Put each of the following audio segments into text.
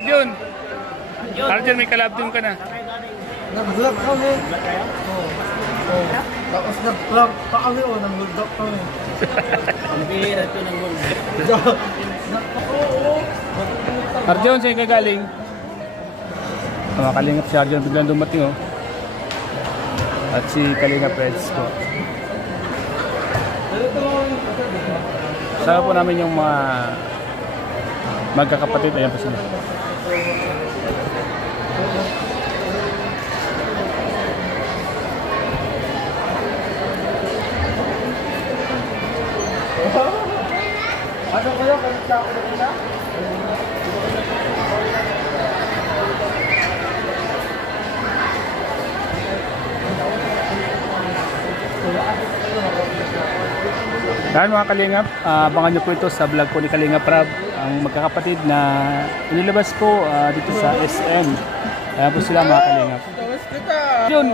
Yun. Arjun, may kalab din ka na. Nag-vlog kami. Oo. Tapos nag-vlog pa kami o nag-vlog kami. Ang bihira ito ng vlog. Arjun, saan ka galing? Makalingap si Arjun, biglang dumating oh. At si Kalingap Reds ko. Sama po namin yung mga magkakapatid. Ayan po sila. Ano kayo? Kanita ako na kita? Dahil mga Kalingap, abangan nyo po ito sa vlog po ni Kalingap Rab, ang magkakapatid na inilabas po dito sa SM. Ayan po sila mga Kalingap. Tapos kita! Yun!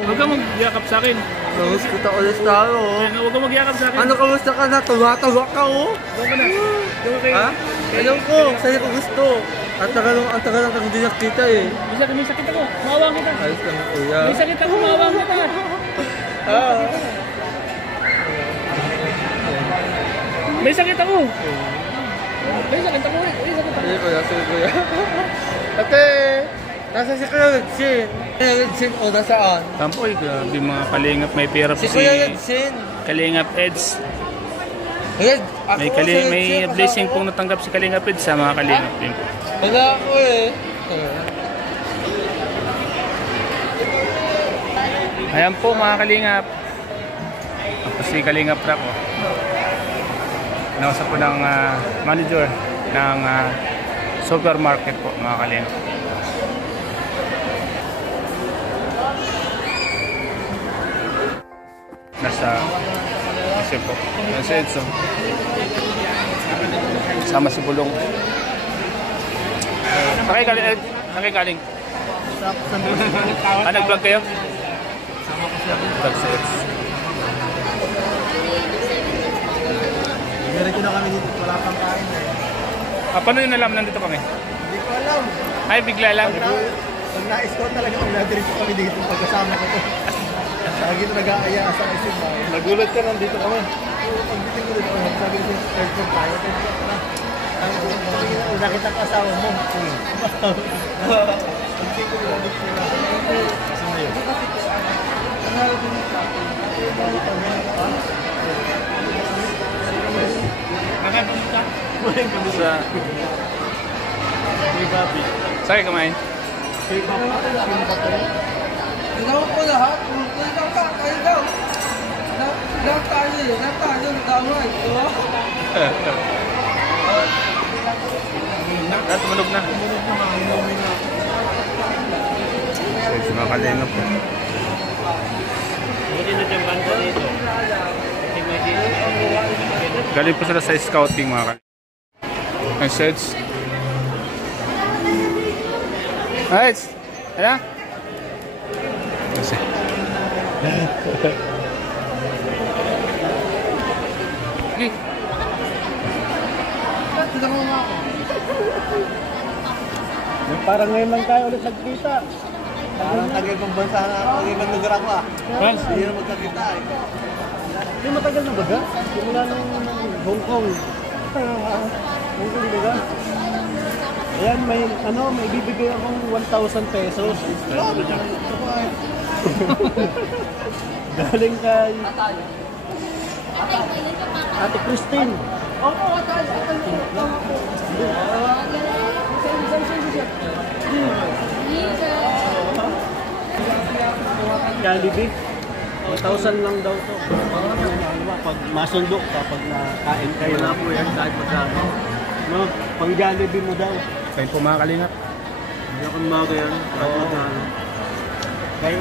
Huwag kang magyakap sa akin. Tapos kita ulit tayo. Huwag kang magyakap sa akin. Ano kamusta ka na? Tuwa-tuwa ka oh! Huwag ka na. Ha? Alam ko, sa'yo ko gusto. Ang tagal lang hindi nakita eh. May sakit ako. Mawawang kita. Ayos lang kuya. May sakit ako. Mawawang kita. May sakit ako. May sakit ako. Sige kuya, sige kuya. Ate, nasa si Kuya Redsin. Kuya Redsin o nasaan? Tampoy, grabe mga Kalingap. May pera po Si si Kuya Redsin. Kalingap Eds. Red, ako May blessing pong natanggap si Kalingap Eds sa mga Kalingap din po. Wala ako eh. Ayan po mga Kalingap. Ako si Kalingap Rap oh. Nausap po ng manager ng supermarket po mga Kalingap. Kasi po nasa Edso sama si Bulong. Nakikaling nag-vlog kayo? Vlog sa Edso. Diretso na kami dito, wala pang kain eh. Paano yun alam nandito kami? Hindi ko alam. Ay bigla lang. Pag na-scout talaga kami, nadiretso kami dito pagkasama ko to. Lagi na nag-aaya sa isim na. Nagulat ka nandito kami. Pagdating ko dito, sabi ko sa third floor tayo. Nakita ka asawa mo. Pagdating ko dito, kasi na yun. Sa Saan kumain? Ginawa ko lahat. Kayo daw. Lahat tayo. Nagdamay. Tumunog na. Sa mga Kalingap po. Galing po sila sa scouting mga Kalingap. Ang sheds. Alright. Hala? Kasi. Okay. Tignan mo nga ako. Parang ngayon lang tayo ulit nagkita. Parang tagal pang bansa na ako. Tagal pang lugar ako ah. Hindi na magkakita eh. Hindi matagal na baga? Simula ng Hong Kong. Hong Kong baga? Ayan, may bibigay akong 1,000 pesos. Galing kay Ate Christine. Oo, Ate Jollibee. 1,000 lang daw to. Pag masundo kapag nakain kayo. Wala po yan kahit magkano. No, pang Jollibee mo daw. Kain po mga Kalingap. Hindi ako maga yan. Kahit magkano. Kayo,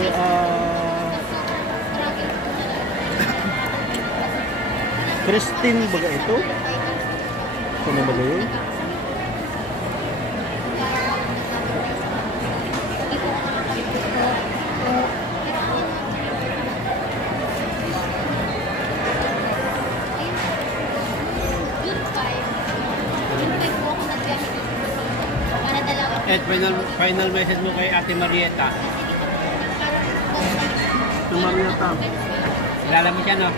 Christine baga ito? Ano baga yun? Ed, final message mo kay Ate Marieta. Ate Marieta. Kilala mo siya, no?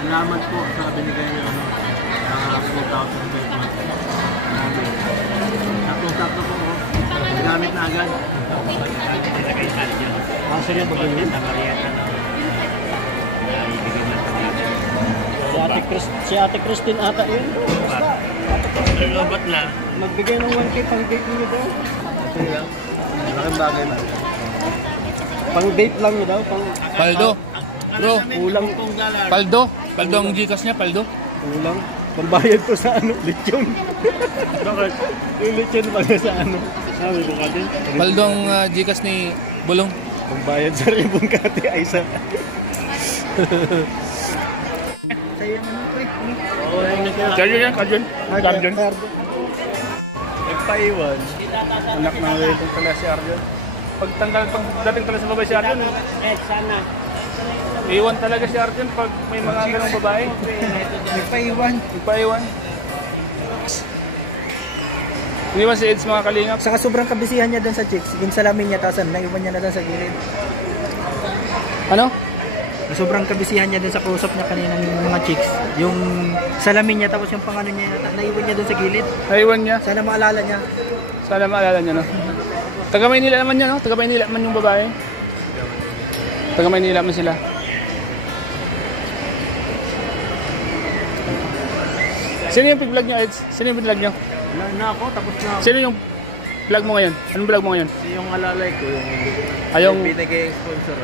Salamat po sa binigay niyo, ano, 4,000 pesos. Sakto-sakto po, gamit na agad. Sige, magaling. Ate Marieta, no? Si Ate Christine ata yun. Lobat na. Magbigay ng 1K pang date niyo daw. Sige lang. Malaking bagay na. Pang date lang niyo daw. Paldo. Bro, kulang. Paldo. Paldo ang Gcash niya, Paldo. Kulang. Pambayad to sa ano, lechon. Bakit? Yung lechon ba sa ano? Sabi ko ka din. Paldo ang Gcash ni Bulong. Pambayad sa ribbon kati ay sa... Karyon yan, Karyon. Karyon. Nagpaiwan. Anak ng itong pala si Arjon. Pagtanggal, dating pala sa babae si Arjon. Sana. Iwan talaga si Arjon pag may mga ganong babae. Nagpaiwan. Nagpaiwan. Iniwan si Eds mga kalingap. Saka sobrang kabisihan niya doon sa chicks. Yung salamin niya, tasan, naiwan niya na doon sa gilid. Ano? Sobrang kabisihan niya doon sa close-up niya kanina ng mga chicks. Yung salamin niya, tapos yung pangano niya, naiwan niya doon sa gilid. Naiwan niya. Sana maalala niya. Sana maalala niya, no? Taga Maynila naman niya, no? Taga Maynila naman yung babae. Taga Maynila naman sila. Sino yung vlog niyo, Eds? Sino yung vlog niyo? Wala na ako, tapos na ako. Sino yung vlog mo ngayon? Anong vlog mo ngayon? Yung alalay ko, yung binigay sponsor.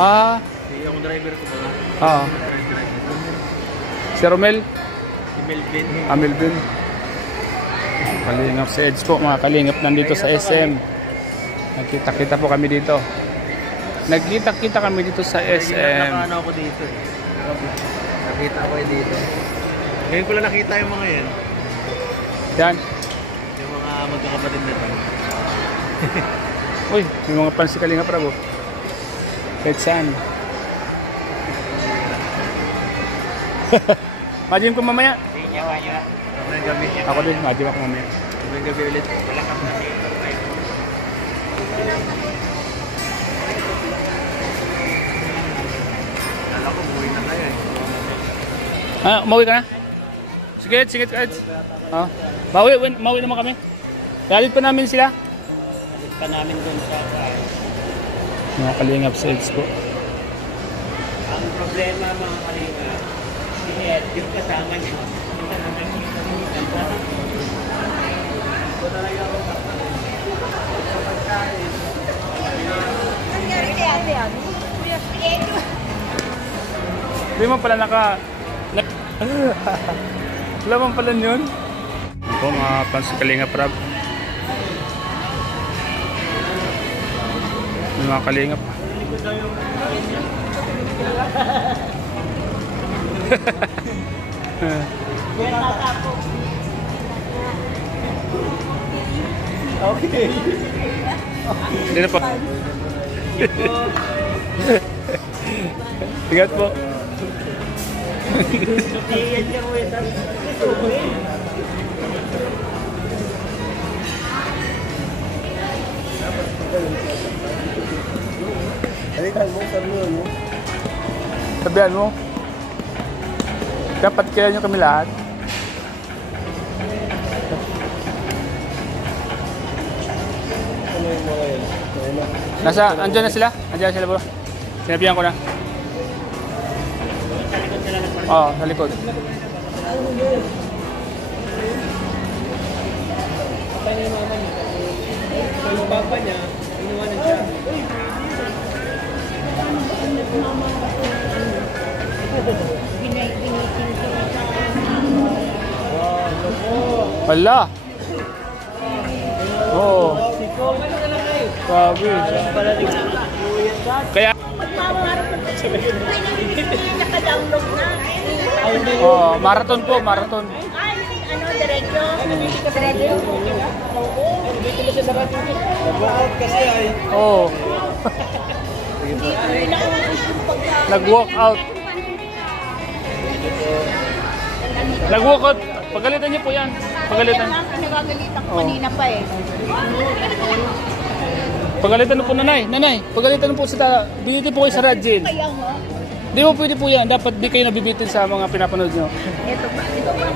Ah, Yung driver ko pala. ah. Si Romel? Si Melvin. Melvin. Kalingap si Eds po, mga kalingap nandito sa SM. Nagkita-kita po kami dito. Nagkita-kita kami dito sa SM. Nakano ako dito. Nakita ko dito. Ngayon ko lang nakita yung mga yan. Yan. Yung mga magkakapatid na ito. Uy, may mga fans si Kalingap Rabo. Kahit saan. Majim ko mamaya. Mamayang gabi. Ako din, majim ako mamaya. Mamayang gabi ulit. Kala ko, buhay na kayo eh. Ah, umuwi ka na? Sige, sige, Eds. Ah, mauwi naman kami. Dalit pa namin sila. Dalit pa namin doon sa Mga kalingap sa Eds po. ang problema mga kalinga, si Ed, yung kasama niya. Hindi mo pala wala man pala yun. Ito mga fans si Kalingap Rab. Mga kalingap. Okay. Hindi na po. Tigat po. Sabihan mo. Dapat kaya nyo kami lahat. Andyan na sila? Andyan na sila bro. Sinabihan ko na. Oo, sa likod. Yung papa niya, inuwanan siya. Wala. Oo. Sabi. Kaya oh, marathon po, marathon. Diretso? Diretso? Nag-walkout kasi ay. Oo. Nag-walk out. Nag-walk out. Pagalitan niyo po yan. Pagalitan. Nagagalitan ko Oo. kanina pa eh. Pagalitan po nanay. Nanay, pagalitan po sa bibitin po kayo sa Radjin. Kaya mo, Di mo pwede po yan. Dapat di kayo nabibitin sa mga pinapanood nyo. ito pa. Ito pa.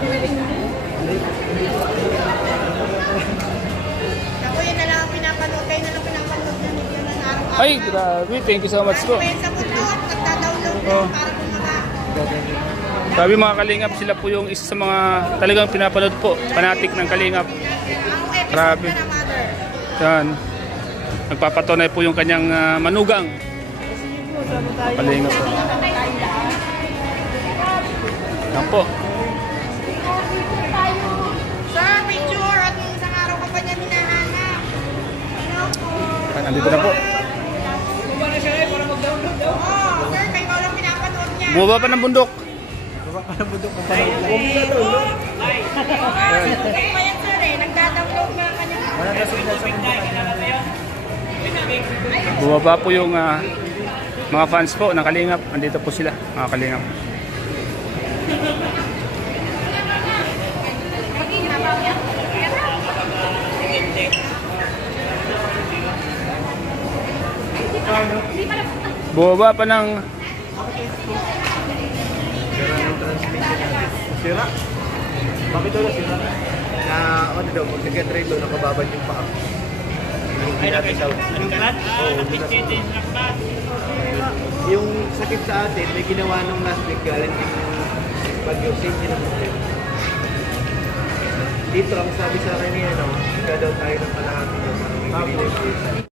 Ako yun na lang ang pinapanood. Kayo na lang pinapanood na nito na araw-araw. Ay, grabe. Thank you so much po. Kaya sa mundo, nagda-download Oh. na para kung mga... Sabi mga Kalingap, sila po yung isa sa mga talagang pinapanood po. Fanatic ng Kalingap. Ang episode Grabe. na mother. Yan. Nagpapatunay po yung kanyang manugang. Kalingap po. Yan po. Sir, picture at nung isang araw ka pa niya minahanap. Ano po? Nandito na po. Oh, sir, kayo lang pinapanood niya. Bumaba pa ng bundok. Kayo pa yan, sir eh. Nagda-download na kanya. Bumaba po yung mga fans po ng Kalingap. Nandito po sila, mga Kalingap. Bumaba pa ng Sira? Bakit daw na sira? Na ano daw, pag nag-trade daw, nakababad yung paa. Hindi natin sa... Yung sakit sa atin, may ginawa nung last week galing Bagyo City ng hotel. Dito, ang sabi sa akin niya, ika daw tayo ng kalahati daw, parang may binigay.